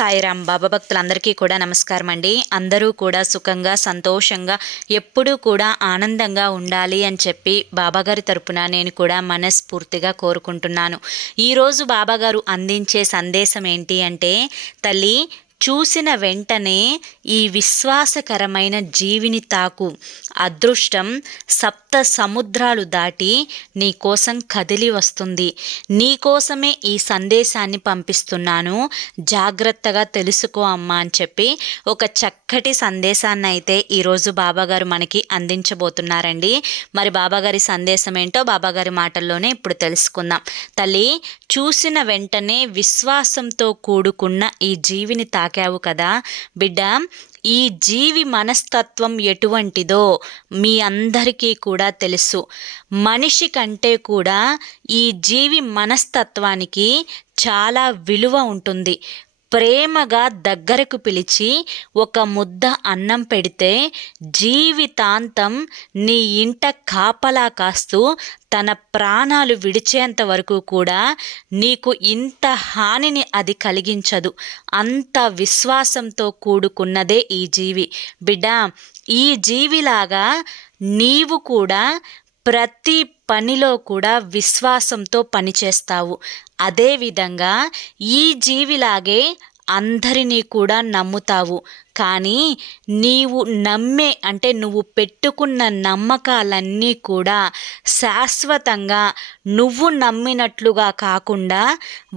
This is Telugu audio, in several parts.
సాయిరాం బాబా భక్తులందరికీ కూడా నమస్కారం అండి. అందరూ కూడా సుఖంగా సంతోషంగా ఎప్పుడూ కూడా ఆనందంగా ఉండాలి అని చెప్పి బాబాగారి తరపున నేను కూడా మనస్ఫూర్తిగా కోరుకుంటున్నాను. ఈరోజు బాబాగారు అందించే సందేశం ఏంటి అంటే, తల్లి చూసిన వెంటనే ఈ విశ్వాసకరమైన జీవిని తాకు. అదృష్టం సప్త సముద్రాలు దాటి నీకోసం కదిలి వస్తుంది. నీకోసమే ఈ సందేశాన్ని పంపిస్తున్నాను, జాగ్రత్తగా తెలుసుకో అమ్మా అని చెప్పి ఒక చక్కటి సందేశాన్ని అయితే ఈరోజు బాబాగారు మనకి అందించబోతున్నారండి. మరి బాబాగారి సందేశం ఏంటో బాబాగారి మాటల్లోనే ఇప్పుడు తెలుసుకుందాం. తల్లి, చూసిన వెంటనే విశ్వాసంతో కూడుకున్న ఈ జీవిని తాకావు కదా బిడ్డ. ఈ జీవి మనస్తత్వం ఎటువంటిదో మీ అందరికీ కూడా తెలుసు. మనిషి కంటే కూడా ఈ జీవి మనస్తత్వానికి చాలా విలువ ఉంటుంది. ప్రేమగా దగ్గరకు పిలిచి ఒక ముద్ద అన్నం పెడితే జీవితాంతం నీ ఇంట కాపలా కాస్తూ తన ప్రాణాలు విడిచేంత వరకు కూడా నీకు ఇంత హానిని అది కలిగించదు. అంత విశ్వాసంతో కూడుకున్నదే ఈ జీవి. బిడ్డ, ఈ జీవిలాగా నీవు కూడా ప్రతి పనిలో కూడా విశ్వాసంతో పనిచేస్తావు. అదేవిధంగా ఈ జీవిలాగే అందరినీ కూడా నమ్ముతావు. కానీ నీవు నమ్మే అంటే నువ్వు పెట్టుకున్న నమ్మకాలన్నీ కూడా శాశ్వతంగా నువ్వు నమ్మినట్లుగా కాకుండా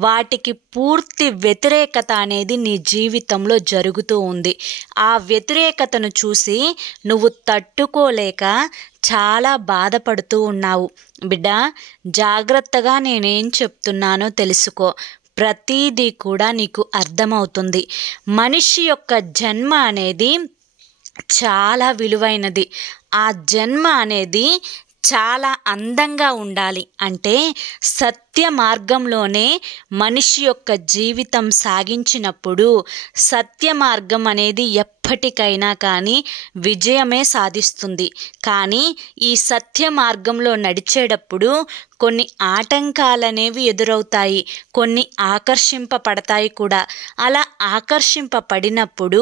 వాటికి పూర్తి వ్యతిరేకత అనేది నీ జీవితంలో జరుగుతూ ఉంది. ఆ వ్యతిరేకతను చూసి నువ్వు తట్టుకోలేక చాలా బాధపడుతూ ఉన్నావు. బిడ్డ, జాగ్రత్తగా నేనేం చెప్తున్నానో తెలుసుకో. ప్రతిదీ కూడా నీకు అర్థమవుతుంది. మనిషి యొక్క జన్మ అనేది చాలా విలువైనది. ఆ జన్మ అనేది చాలా అందంగా ఉండాలి అంటే సత్య మార్గంలోనే మనిషి యొక్క జీవితం సాగించినప్పుడు సత్య మార్గం అనేది ఎప్పటికైనా కానీ విజయమే సాధిస్తుంది. కానీ ఈ సత్య మార్గంలో నడిచేటప్పుడు కొన్ని ఆటంకాలనేవి ఎదురవుతాయి, కొన్ని ఆకర్షింపబడతాయి కూడా. అలా ఆకర్షింపబడినప్పుడు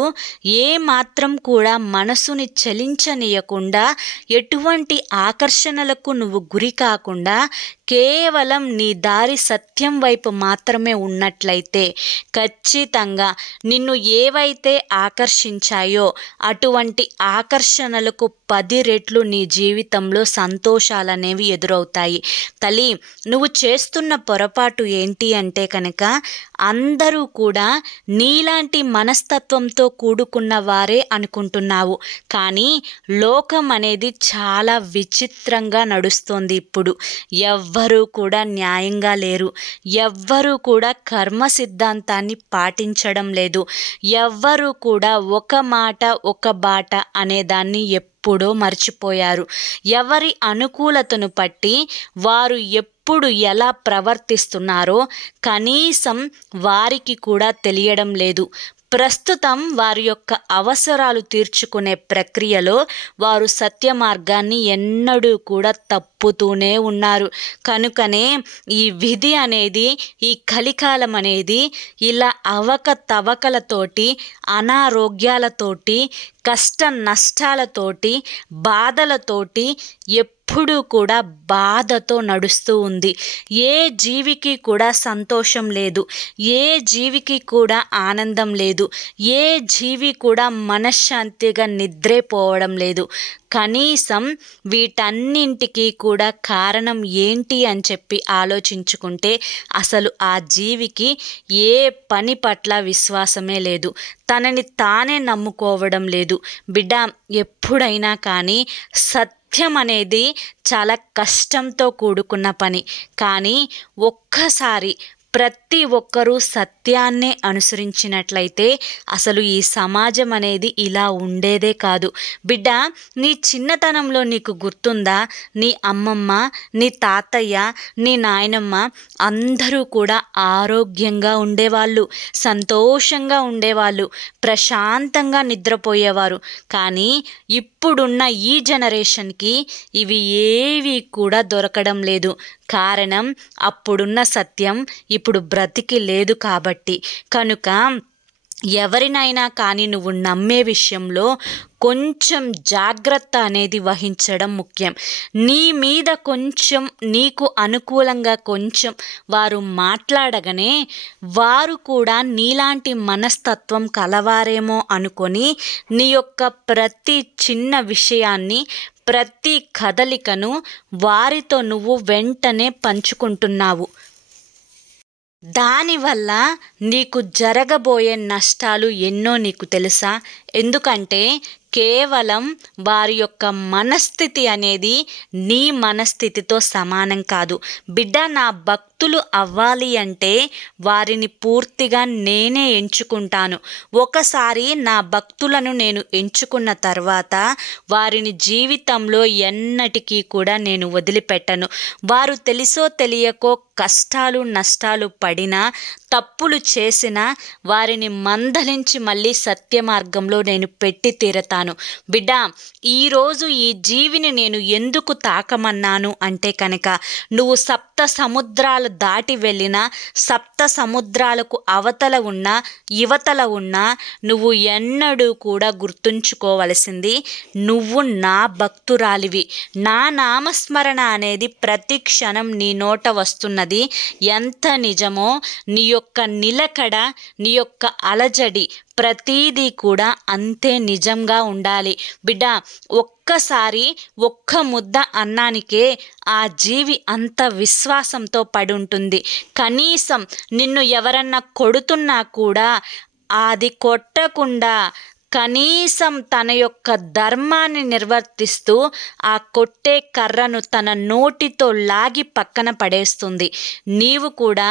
ఏ మాత్రం కూడా మనసుని చలించనీయకుండా, ఎటువంటి ఆకర్షణలకు నువ్వు గురి కాకుండా కేవలం నీ దారి సత్యం వైపు మాత్రమే ఉన్నట్లయితే ఖచ్చితంగా నిన్ను ఏవైతే ఆకర్షించాయో అటువంటి ఆకర్షణలకు 10 రెట్లు నీ జీవితంలో సంతోషాలనేవి ఎదురవుతాయి. తల్లి, నువ్వు చేస్తున్న పొరపాటు ఏంటి అంటే కనుక అందరూ కూడా నీలాంటి మనస్తత్వంతో కూడుకున్న వారే అనుకుంటున్నావు. కానీ లోకం అనేది చాలా విచిత్రంగా నడుస్తోంది. ఇప్పుడు ఎవ్వరూ కూడా న్యాయంగా లేరు. ఎవ్వరూ కూడా కర్మ సిద్ధాంతాన్ని పాటించడం లేదు. ఎవ్వరూ కూడా ఒక మాట ఒక బాట అనేదాన్ని ఎప్పుడో మర్చిపోయారు. ఎవరి అనుకూలతను పట్టి వారు ఎప్పుడు ఎలా ప్రవర్తిస్తున్నారో కనీసం వారికి కూడా తెలియడం లేదు. ప్రస్తుతం వారి యొక్క అవసరాలు తీర్చుకునే ప్రక్రియలో వారు సత్య మార్గాన్ని ఎన్నడూ కూడా తప్పుతూనే ఉన్నారు. కనుకనే ఈ విధి అనేది, ఈ కలికాలం అనేది ఇలా అవకతవకలతోటి, అనారోగ్యాలతోటి, కష్ట నష్టాలతోటి, బాధలతోటి ఎప్పుడూ కూడా బాధతో నడుస్తూ ఉంది. ఏ జీవికి కూడా సంతోషం లేదు. ఏ జీవికి కూడా ఆనందం లేదు. ఏ జీవి కూడా మనశ్శాంతిగా నిద్రపోవడం లేదు. కనీసం వీటన్నింటికి కూడా కారణం ఏంటి అని చెప్పి ఆలోచించుకుంటే అసలు ఆ జీవికి ఏ పని పట్ల విశ్వాసమే లేదు. తనని తానే నమ్ముకోవడం లేదు. బిడ్డ, ఎప్పుడైనా కానీ సత్యం అనేది చాలా కష్టంతో కూడుకున్న పని. కానీ ఒక్కసారి ప్రతి ఒక్కరూ సత్యాన్నే అనుసరించినట్లయితే అసలు ఈ సమాజం అనేది ఇలా ఉండేదే కాదు. బిడ్డ, నీ చిన్నతనంలో నీకు గుర్తుందా? నీ అమ్మమ్మ, నీ తాతయ్య, నీ నాయనమ్మ అందరూ కూడా ఆరోగ్యంగా ఉండేవాళ్ళు, సంతోషంగా ఉండేవాళ్ళు, ప్రశాంతంగా నిద్రపోయేవారు. కానీ ఇప్పుడున్న ఈ జనరేషన్కి ఇవి ఏవి కూడా దొరకడం లేదు. కారణం అప్పుడున్న సత్యం ఇప్పుడు బ్రతికి లేదు కాబట్టి. కనుక ఎవరినైనా కానీ నువ్వు నమ్మే విషయంలో కొంచెం జాగ్రత్త అనేది వహించడం ముఖ్యం. నీ మీద కొంచెం నీకు అనుకూలంగా కొంచెం వారు మాట్లాడగానే వారు కూడా నీలాంటి మనస్తత్వం కలవారేమో అనుకొని నీ యొక్క ప్రతి చిన్న విషయాన్ని, ప్రతి కదలికను వారితో నువ్వు వెంటనే పంచుకుంటున్నావు. దానివల్ల నీకు జరగబోయే నష్టాలు ఎన్నో నీకు తెలుసా? ఎందుకంటే కేవలం వారి యొక్క మనస్థితి అనేది నీ మనస్థితితో సమానం కాదు. బిడ్డ, నా భక్తులు అవ్వాలి అంటే వారిని పూర్తిగా నేనే ఎంచుకుంటాను. ఒకసారి నా భక్తులను నేను ఎంచుకున్న తర్వాత వారిని జీవితంలో ఎన్నటికీ కూడా నేను వదిలిపెట్టను. వారు తెలుసో తెలియకో కష్టాలు నష్టాలు పడినా, తప్పులు చేసినా వారిని మందలించి మళ్ళీ సత్య మార్గంలో నేను పెట్టి తీరతాను. బిడ్డ, ఈరోజు ఈ జీవిని నేను ఎందుకు తాకమన్నాను అంటే కనుక నువ్వు సప్త సముద్రాలు దాటి వెళ్ళినా, సప్త సముద్రాలకు అవతల ఉన్నా యువతల ఉన్నా నువ్వు ఎన్నడూ కూడా గుర్తుంచుకోవలసింది, నువ్వు నా భక్తురాలివి. నా నామస్మరణ అనేది ప్రతి క్షణం నీ నోట వస్తున్నది ఎంత నిజమో, నీ యొక్క నిలకడ, నీ యొక్క అలజడి ప్రతీదీ కూడా అంతే నిజంగా ఉండాలి. బిడ్డ, ఒక్కసారి ఒక్క ముద్ద అన్నానికే ఆ జీవి అంత విశ్వాసంతో పడి ఉంటుంది. కనీసం నిన్ను ఎవరన్నా కొడుతున్నా కూడా అది కొట్టకుండా కనీసం తన యొక్క ధర్మాన్ని నిర్వర్తిస్తూ ఆ కొట్టే కర్రను తన నోటితో లాగి పక్కన పడేస్తుంది. నీవు కూడా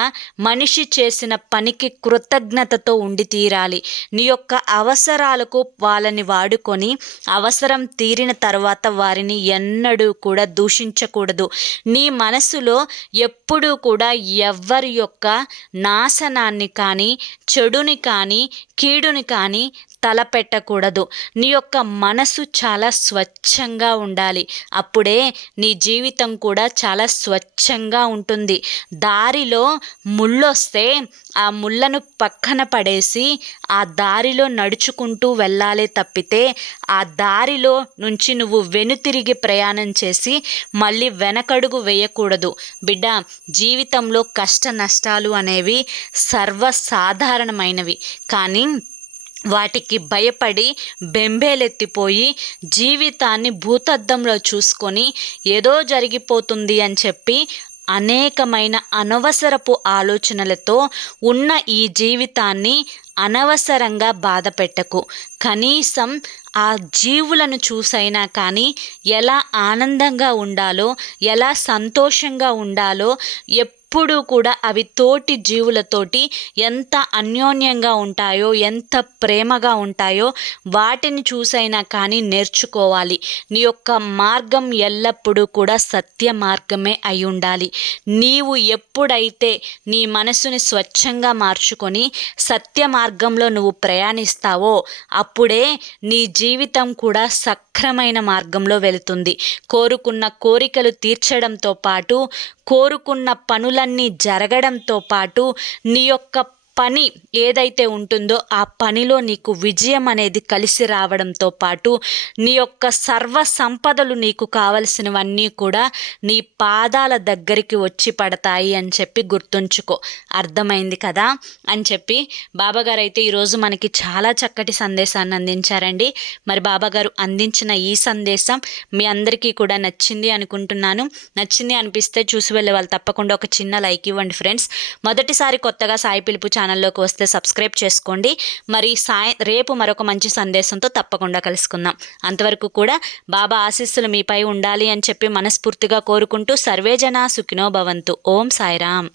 మనిషి చేసిన పనికి కృతజ్ఞతతో ఉండి తీరాలి. నీ యొక్క అవసరాలకు వాళ్ళని వాడుకొని అవసరం తీరిన తర్వాత వారిని ఎన్నడూ కూడా దూషించకూడదు. నీ మనసులో ఎప్పుడూ కూడా ఎవ్వరి యొక్క నాశనాన్ని కానీ, చెడుని కానీ, కీడుని కానీ తలపెట్టకూడదు. నీ యొక్క మనసు చాలా స్వచ్ఛంగా ఉండాలి. అప్పుడే నీ జీవితం కూడా చాలా స్వచ్ఛంగా ఉంటుంది. దారిలో ముళ్ళొస్తే ఆ ముళ్ళను పక్కన పడేసి ఆ దారిలో నడుచుకుంటూ వెళ్ళాలి తప్పితే ఆ దారిలో నుంచి నువ్వు వెనుతిరిగి ప్రయాణం చేసి మళ్ళీ వెనకడుగు వేయకూడదు. బిడ్డ, జీవితంలో కష్ట నష్టాలు అనేవి సర్వసాధారణమైనవి. కానీ వాటికి భయపడి బెంబేలెత్తిపోయి జీవితాన్ని భూతద్దంలో చూసుకొని ఏదో జరిగిపోతుంది అని చెప్పి అనేకమైన అనవసరపు ఆలోచనలతో ఉన్న ఈ జీవితాన్ని అనవసరంగా బాధ పెట్టకు. కనీసం ఆ జీవులను చూసైనా కానీ ఎలా ఆనందంగా ఉండాలో, ఎలా సంతోషంగా ఉండాలో, ఎప్పుడూ కూడా అవి తోటి జీవులతోటి ఎంత అన్యోన్యంగా ఉంటాయో, ఎంత ప్రేమగా ఉంటాయో వాటిని చూసైనా కానీ నేర్చుకోవాలి. నీ యొక్క మార్గం ఎల్లప్పుడూ కూడా సత్య మార్గమే అయి ఉండాలి. నీవు ఎప్పుడైతే నీ మనసుని స్వచ్ఛంగా మార్చుకొని సత్య మార్గంలో నువ్వు ప్రయాణిస్తావో అప్పుడే నీ జీవితం కూడా సక్రమైన మార్గంలో వెళుతుంది. కోరుకున్న కోరికలు తీర్చడంతో పాటు, కోరుకున్న పనులన్నీ జరగడంతో పాటు, నీ యొక్క పని ఏదైతే ఉంటుందో ఆ పనిలో నీకు విజయం అనేది కలిసి రావడంతో పాటు నీ యొక్క సర్వ సంపదలు నీకు కావలసినవన్నీ కూడా నీ పాదాల దగ్గరికి వచ్చి పడతాయి అని చెప్పి గుర్తుంచుకో. అర్థమైంది కదా అని చెప్పి బాబాగారు అయితే ఈరోజు మనకి చాలా చక్కటి సందేశాన్ని అందించారండి. మరి బాబాగారు అందించిన ఈ సందేశం మీ అందరికీ కూడా నచ్చింది అనుకుంటున్నాను. నచ్చింది అనిపిస్తే చూసి వెళ్ళే వాళ్ళు తప్పకుండా ఒక చిన్న లైక్ ఇవ్వండి ఫ్రెండ్స్. మొదటిసారి కొత్తగా సాయి పిలుపు ఛానల్లోకి వస్తే సబ్స్క్రైబ్ చేసుకోండి. మరి రేపు మరొక మంచి సందేశంతో తప్పకుండా కలుసుకుందాం. అంతవరకు కూడా బాబా ఆశీస్సులు మీపై ఉండాలి అని చెప్పి మనస్ఫూర్తిగా కోరుకుంటూ సర్వేజన సుఖినో భవంతు. ఓం సాయిరామ్.